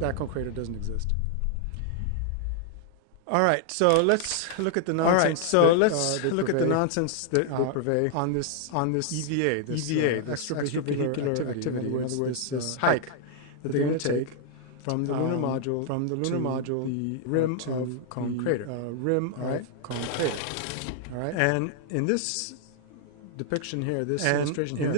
that cone crater doesn't exist. All right, so let's look at the nonsense. All right, so let's look at the nonsense that prevail on this EVA, this extravehicular activity. In other words, this hike that they're going to take from the lunar module, the rim of Cone Crater, Cone Crater. All right, and in this depiction here, this illustration here,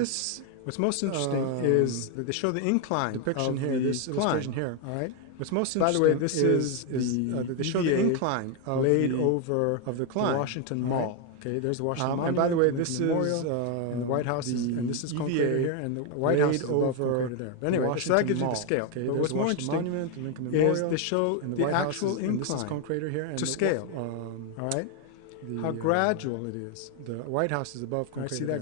what's most interesting is that they show the incline depiction here. This illustration here. All right. What's most interesting, by the way, this is they show the incline laid over of the Washington Mall. Okay, there's the Washington Monument, and by the way, this is and the White House and this is Cone Crater here, and the White House is above Cone Crater there. But anyway, so that gives you the scale. Okay, but what's more interesting is they show the actual incline to scale. All right, how gradual it is. The White House is above Cone Crater. See that?